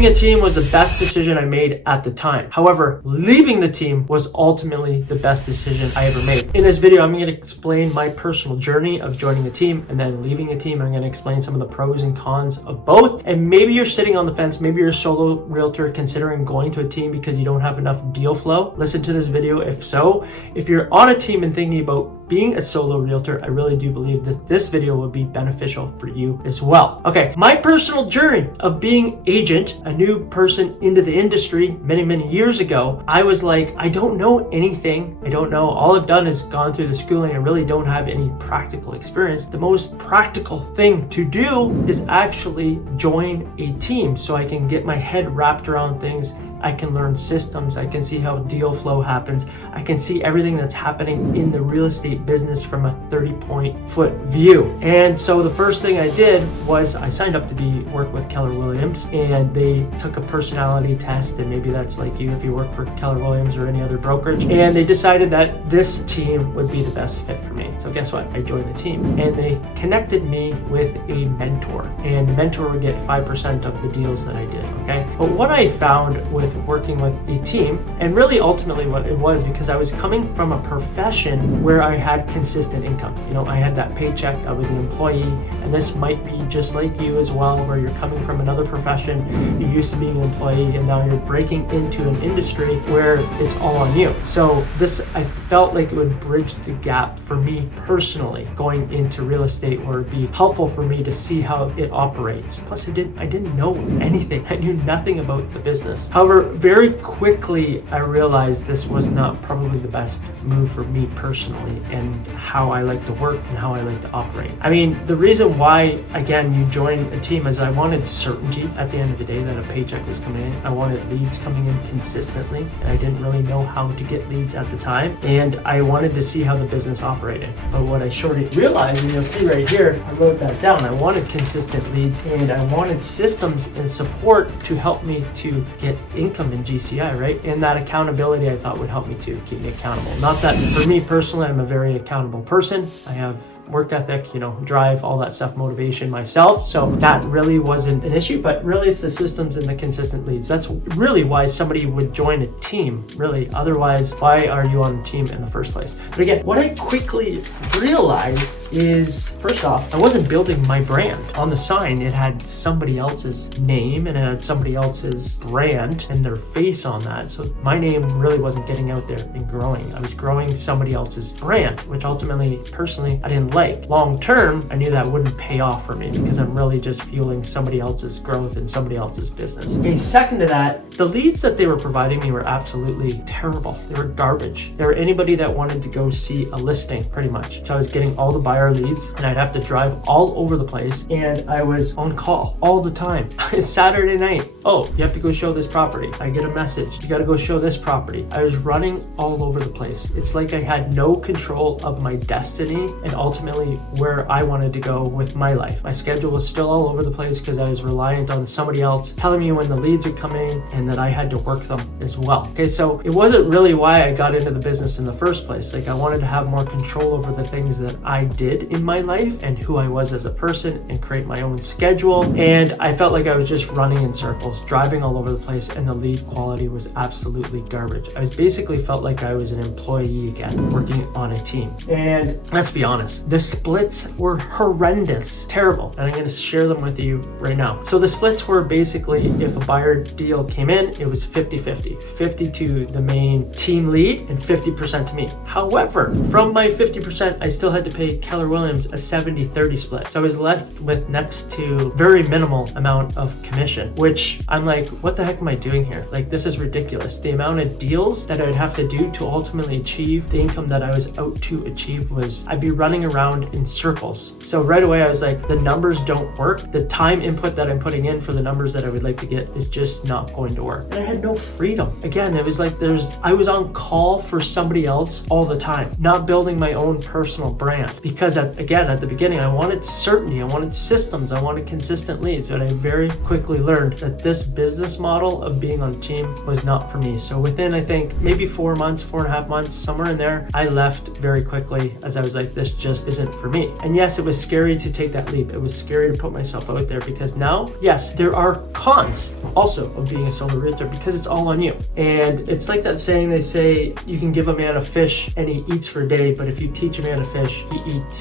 Joining a team was the best decision I made at the time. However, leaving the team was ultimately the best decision I ever made. In this video, I'm going to explain my personal journey of joining a team and then leaving a team. I'm going to explain some of the pros and cons of both. And maybe you're sitting on the fence. Maybe you're a solo realtor considering going to a team because you don't have enough deal flow. Listen to this video if so. If you're on a team and thinking about being a solo realtor, I really do believe that this video will be beneficial for you as well. Okay, my personal journey of being agent, a new person into the industry many years ago, I was like, I don't know anything. I don't know. All I've done is gone through the schooling. I really don't have any practical experience. The most practical thing to do is actually join a team so I can get my head wrapped around things. I can learn systems. I can see how deal flow happens. I can see everything that's happening in the real estate business from a 30-point-foot view. And so the first thing I did was I signed up to work with Keller Williams, and they took a personality test, and maybe that's like you if you work for Keller Williams or any other brokerage. And they decided that this team would be the best fit for me. So guess what? I joined the team, and they connected me with a mentor, and the mentor would get 5% of the deals that I did. Okay. But what I found with working with a team, and really ultimately what it was, because I was coming from a profession where I had consistent income. You know, I had that paycheck, I was an employee, and this might be just like you as well, where you're coming from another profession, you're used to being an employee, and now you're breaking into an industry where it's all on you. So this, I felt like it would bridge the gap for me personally going into real estate, where it'd be helpful for me to see how it operates. Plus I didn't know anything. I knew nothing about the business. However, very quickly I realized this was not probably the best move for me personally and how I like to work and how I like to operate. I mean, the reason why, again, you join a team is I wanted certainty at the end of the day that a paycheck was coming in. I wanted leads coming in consistently, and I didn't really know how to get leads at the time, and I wanted to see how the business operated. But what I shortly realized, and you'll see right here, I wrote that down, I wanted consistent leads, and I wanted systems and support to help me to get income in GCI, right? And that accountability I thought would help me to keep me accountable. Not that for me personally, I'm a very accountable person. I have work ethic, drive, all that stuff, motivation myself. So that really wasn't an issue, but really it's the systems and the consistent leads. That's really why somebody would join a team, really. Otherwise, why are you on a team in the first place? But again, what I quickly realized is, first off, I wasn't building my brand. On the sign, it had somebody else's name and it had somebody else's brand and their face on that. So my name really wasn't getting out there and growing. I was growing somebody else's brand, which ultimately, personally, I didn't like. Long term, I knew that wouldn't pay off for me because I'm really just fueling somebody else's growth and somebody else's business. Okay, second to that, the leads that they were providing me were absolutely terrible. They were garbage. They were anybody that wanted to go see a listing, pretty much. So I was getting all the buyer leads, and I'd have to drive all over the place, and I was on call all the time. It's Saturday night. Oh, you have to go show this property. I get a message. You got to go show this property. I was running all over the place. It's like I had no control of my destiny and ultimately where I wanted to go with my life. My schedule was still all over the place because I was reliant on somebody else telling me when the leads would come in and that I had to work them as well. Okay, so it wasn't really why I got into the business in the first place. Like, I wanted to have more control over the things that I did in my life and who I was as a person and create my own schedule. And I felt like I was just running in circles, driving all over the place, and the lead quality was absolutely garbage. I basically felt like I was an employee again, working on a team. And let's be honest, the splits were horrendous, terrible, and I'm going to share them with you right now. So the splits were basically, if a buyer deal came in, it was 50-50, 50 to the main team lead and 50% to me. However, from my 50%, I still had to pay Keller Williams a 70-30 split. So I was left with next to very minimal amount of commission, which I'm like, what the heck am I doing here? Like, this is ridiculous. The amount of deals that I would have to do to ultimately achieve the income that I was out to achieve was, I'd be running around in circles. So right away I was like, the numbers don't work. The time input that I'm putting in for the numbers that I would like to get is just not going to work. And I had no freedom. Again, it was like I was on call for somebody else all the time, not building my own personal brand. Because at the beginning, I wanted certainty, I wanted systems, I wanted consistent leads, but I very quickly learned that this business model of being on a team was not for me. So within, I think, maybe 4 months, 4.5 months, somewhere in there, I left very quickly as I was like, this just isn't for me. And yes, it was scary to take that leap. It was scary to put myself out there because now, yes, there are cons also of being a solo realtor because it's all on you. And it's like that saying they say, you can give a man a fish and he eats for a day, but if you teach a man to fish,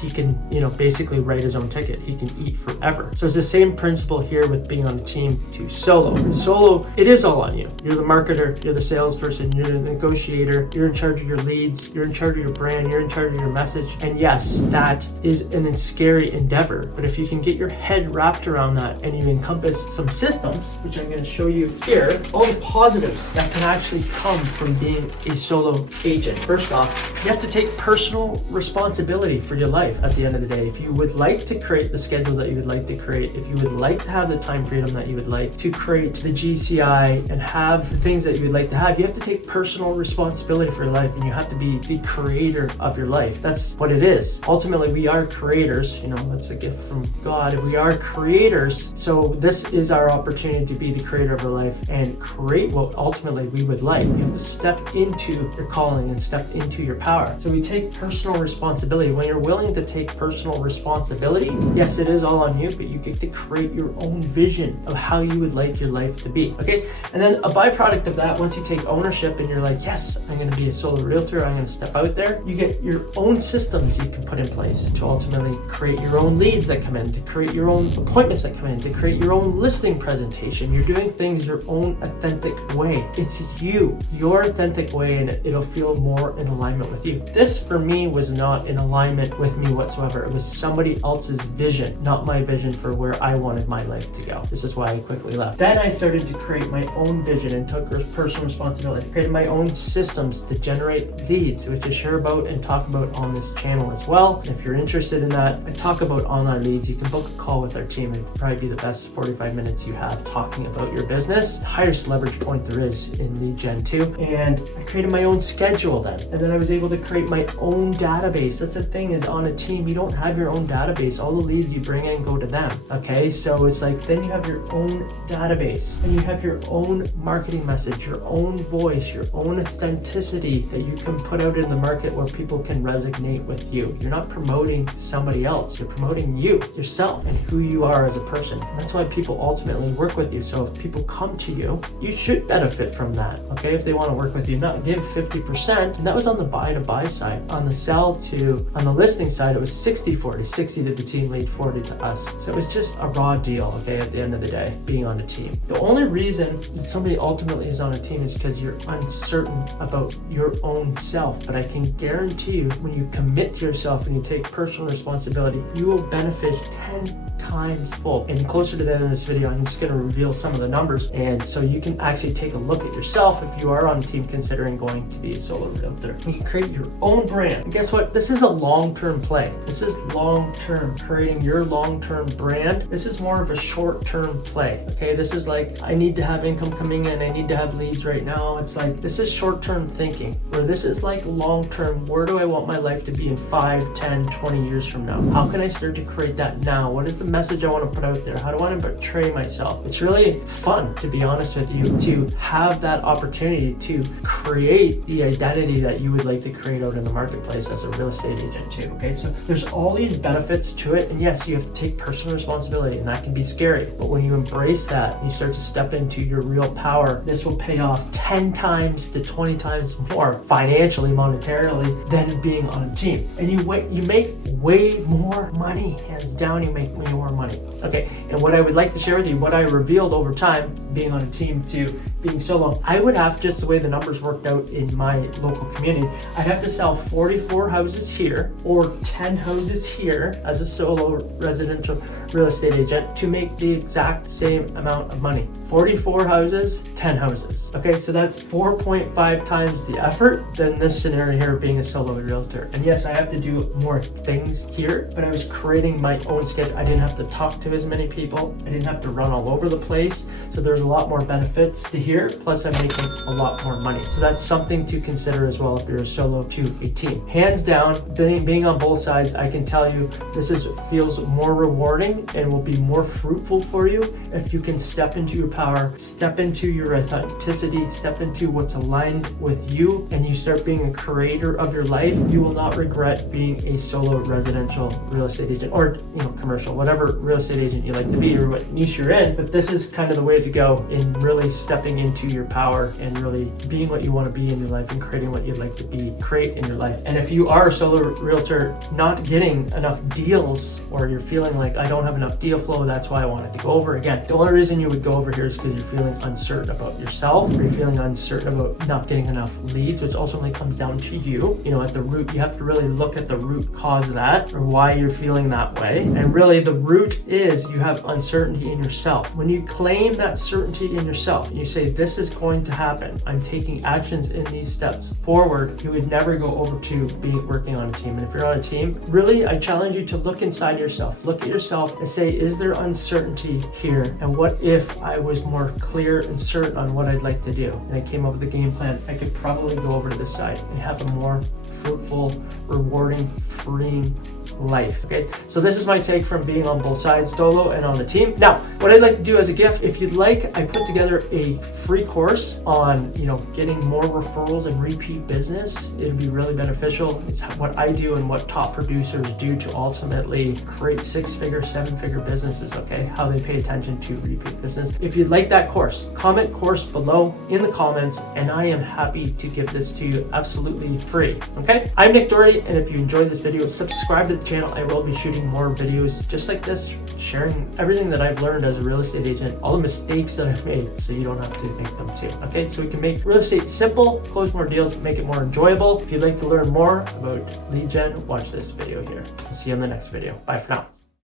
he can, basically write his own ticket. He can eat forever. So it's the same principle here with being on a team to solo. And solo, it is all on you. You're the marketer, you're the salesperson, you're the negotiator, you're in charge of your leads, you're in charge of your brand, you're in charge of your message. And yes, that is a scary endeavor. But if you can get your head wrapped around that and you encompass some systems, which I'm going to show you here, all the positives that can actually come from being a solo agent. First off, you have to take personal responsibility for your life at the end of the day. If you would like to create the schedule that you would like to create, if you would like to have the time freedom that you would like to create the GCI and have the things that you would like to have, you have to take personal responsibility for your life and you have to be the creator of your life. That's what it is. Ultimately, we are creators. That's a gift from God. We are creators. So this is our opportunity to be the creator of our life and create what ultimately we would like. You have to step into your calling and step into your power. So we take personal responsibility. When you're willing to take personal responsibility, yes, it is all on you, but you get to create your own vision of how you would like your life to be. Okay. And then a byproduct of that, once you take ownership and you're like, yes, I'm going to be a solo realtor, I'm going to step out there, you get your own systems you can put in place to ultimately create your own leads that come in, to create your own appointments that come in, to create your own listing presentation. You're doing things your own authentic way. It's you, your authentic way, and it'll feel more in alignment with you. This for me was not in alignment with me whatsoever. It was somebody else's vision, not my vision for where I wanted my life to go. This is why I quickly left. Then I started to create my own vision and took personal responsibility. Created my own systems to generate leads, which I share about and talk about on this channel as well. And if you're interested in that, I talk about online leads. You can book a call with our team. It'd probably be the best 45 minutes you have talking about your business. The highest leverage point there is in lead gen too. And I created my own schedule then. And then I was able to create my own database. That's the thing, is on a team, you don't have your own database. All the leads you bring in go to them. Okay, so it's like then you have your own database and you have your own marketing message, your own voice, your own authenticity that you can put out in the market where people can resonate with you. You're not promoting somebody else, you're promoting you, yourself, and who you are as a person. And that's why people ultimately work with you. So if people come to you, you should benefit from that. Okay, if they want to work with you, not give 50%. And that was on the buy to buy side. On the on the listing side, it was 60-40, 60 to the team lead, 40 to us. So it was just a raw deal, okay, at the end of the day, being on a team. The only reason that somebody ultimately is on a team is because you're uncertain about your own self. But I can guarantee you, when you commit to yourself and you take personal responsibility, you will benefit 10 times full. And closer to the end of this video, I'm just going to reveal some of the numbers, and so you can actually take a look at yourself if you are on a team considering going to be a solo realtor. You can create your own brand. And guess what? This is a long-term play. This is long-term, creating your long-term brand. This is more of a short-term play. Okay, this is like, I need to have income coming in, I need to have leads right now. It's like, this is short-term thinking, where this is like long-term, where do I want my life to be in 5, 10, 20 years from now? How can I start to create that now? What is the message I want to put out there? How do I want to portray myself? It's really fun, to be honest with you, to have that opportunity to create the identity that you would like to create out in the marketplace as a real estate agent too. Okay, so there's all these benefits to it, and yes, you have to take personal responsibility, and that can be scary. But when you embrace that and you start to step into your real power, this will pay off 10 times to 20 times more financially, monetarily, than being on a team. And you make way more money, hands down. You make way more money. Okay, and what I would like to share with you, what I revealed over time, being on a team to being solo, I would have, just the way the numbers worked out in my local community, I'd have to sell 44 houses here or 10 houses here as a solo residential real estate agent to make the exact same amount of money. 44 houses, 10 houses. Okay, so that's 4.5 times the effort than this scenario here being a solo realtor. And yes, I have to do more things here, but I was creating my own schedule. I didn't have to talk to as many people. I didn't have to run all over the place. So there's a lot more benefits to here. Plus I'm making a lot more money. So that's something to consider as well if you're a solo to a team. Hands down, being on both sides, I can tell you this feels more rewarding and will be more fruitful for you if you can step into your power, step into your authenticity, step into what's aligned with you, and you start being a creator of your life. You will not regret being a solo residential real estate agent, or commercial, whatever real estate agent you like to be or what niche you're in. But this is kind of the way to go in really stepping into your power and really being what you want to be in your life and creating what you'd like to create in your life. And if you are a solo realtor not getting enough deals, or you're feeling like I don't have enough deal flow, that's why I wanted to go over. Again, the only reason you would go over here is because you're feeling uncertain about yourself, or you're feeling uncertain about not getting enough leads, which ultimately comes down to you. At the root, you have to really look at the root cause of that, or why you're feeling that way. And really the root is you have uncertainty in yourself. When you claim that certainty in yourself and you say, this is going to happen, I'm taking actions in these steps forward, you would never go over to working on a team. And if you're on a team, really, I challenge you to look inside yourself, look at yourself and say, is there uncertainty here? And what if I was more clear and certain on what I'd like to do? And I came up with a game plan. I could probably go over to this side and have a more fruitful, rewarding, freeing life. Okay, so this is my take from being on both sides, solo and on the team. Now, what I'd like to do as a gift, if you'd like, I put together a free course on getting more referrals and repeat business. It'd be really beneficial. It's what I do and what top producers do to ultimately create 6-figure, 7-figure businesses. Okay, how they pay attention to repeat business. If you'd like that course, comment course below in the comments, and I am happy to give this to you absolutely free. Okay, I'm Nick Doherty, and if you enjoyed this video, subscribe to the channel. I will be shooting more videos just like this, sharing everything that I've learned as a real estate agent, all the mistakes that I've made, so you don't have to make them too. Okay, so we can make real estate simple, close more deals, make it more enjoyable. If you'd like to learn more about lead gen, watch this video here. I'll see you in the next video. Bye for now.